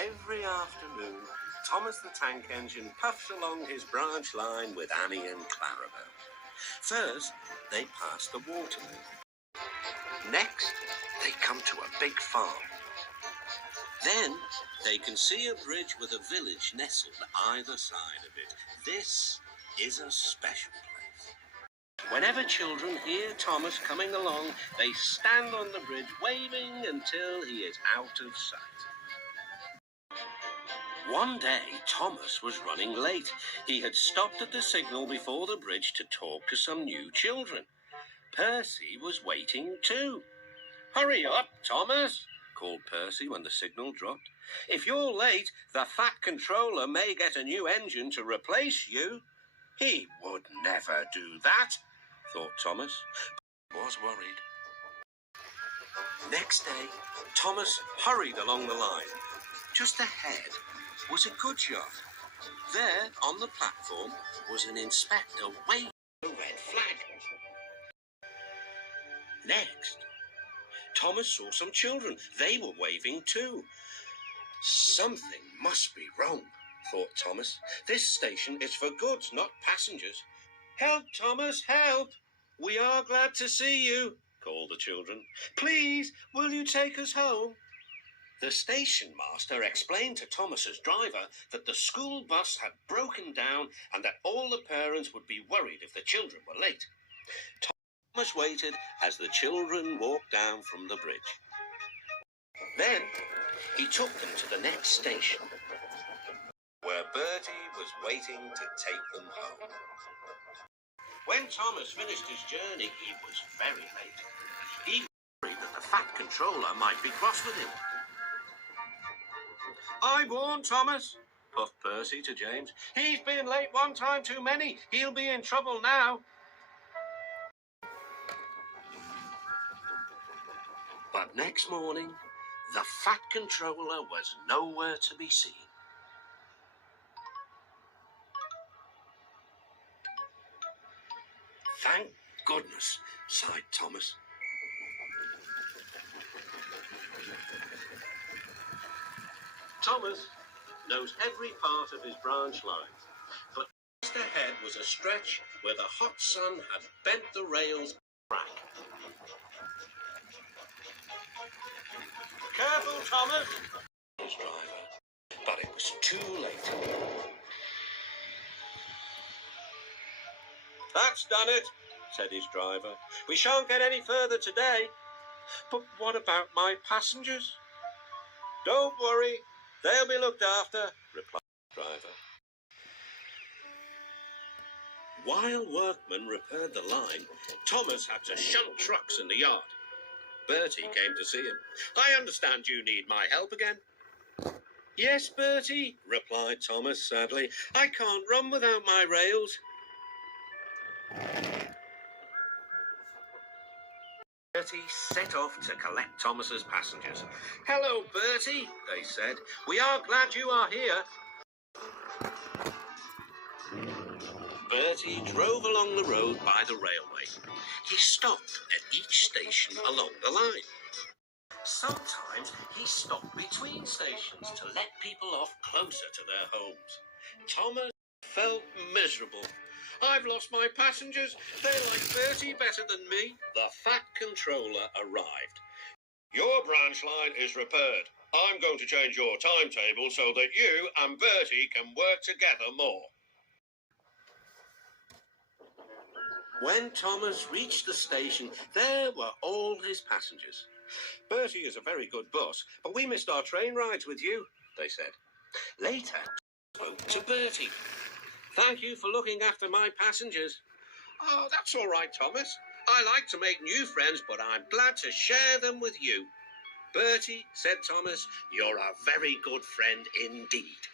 Every afternoon, Thomas the Tank Engine puffs along his branch line with Annie and Clarabel. First, they pass the watermill. Next, they come to a big farm. Then, they can see a bridge with a village nestled either side of it. This is a special place. Whenever children hear Thomas coming along, they stand on the bridge waving until he is out of sight. One day, Thomas was running late. He had stopped at the signal before the bridge to talk to some new children. Percy was waiting too. "Hurry up, Thomas," called Percy when the signal dropped. "If you're late, the Fat Controller may get a new engine to replace you." He would never do that, thought Thomas, but was worried. Next day, Thomas hurried along the line. Just ahead was a goods yard. There, on the platform, was an inspector waving a red flag. Next, Thomas saw some children. They were waving too. Something must be wrong, thought Thomas. This station is for goods, not passengers. "Help, Thomas, help! We are glad to see you," called the children. "Please, will you take us home?" The station master explained to Thomas's driver that the school bus had broken down and that all the parents would be worried if the children were late. Thomas waited as the children walked down from the bridge. Then he took them to the next station, where Bertie was waiting to take them home. When Thomas finished his journey, he was very late. He worried that the Fat Controller might be cross with him. "I warned Thomas," puffed Percy to James. "He's been late one time too many. He'll be in trouble now." But next morning, the Fat Controller was nowhere to be seen. "Thank goodness," sighed Thomas. Thomas knows every part of his branch line, but just ahead was a stretch where the hot sun had bent the rails crack. "Careful, Thomas," his driver, but it was too late. "That's done it," said his driver. "We shan't get any further today." "But what about my passengers?" "Don't worry. They'll be looked after," replied the driver. While workmen repaired the line, Thomas had to shunt trucks in the yard. Bertie came to see him. "I understand you need my help again." "Yes, Bertie," replied Thomas sadly. "I can't run without my rails." Bertie set off to collect Thomas's passengers. "Hello, Bertie," they said. "We are glad you are here." Bertie drove along the road by the railway. He stopped at each station along the line. Sometimes he stopped between stations to let people off closer to their homes. Thomas felt miserable. "I've lost my passengers. They like Bertie better than me." The Fat Controller arrived. "Your branch line is repaired. I'm going to change your timetable so that you and Bertie can work together more." When Thomas reached the station, there were all his passengers. "Bertie is a very good boss, but we missed our train rides with you," they said. Later, Thomas spoke to Bertie. "Thank you for looking after my passengers." "Oh, that's all right, Thomas. I like to make new friends, but I'm glad to share them with you." "Bertie," said Thomas, "you're a very good friend indeed."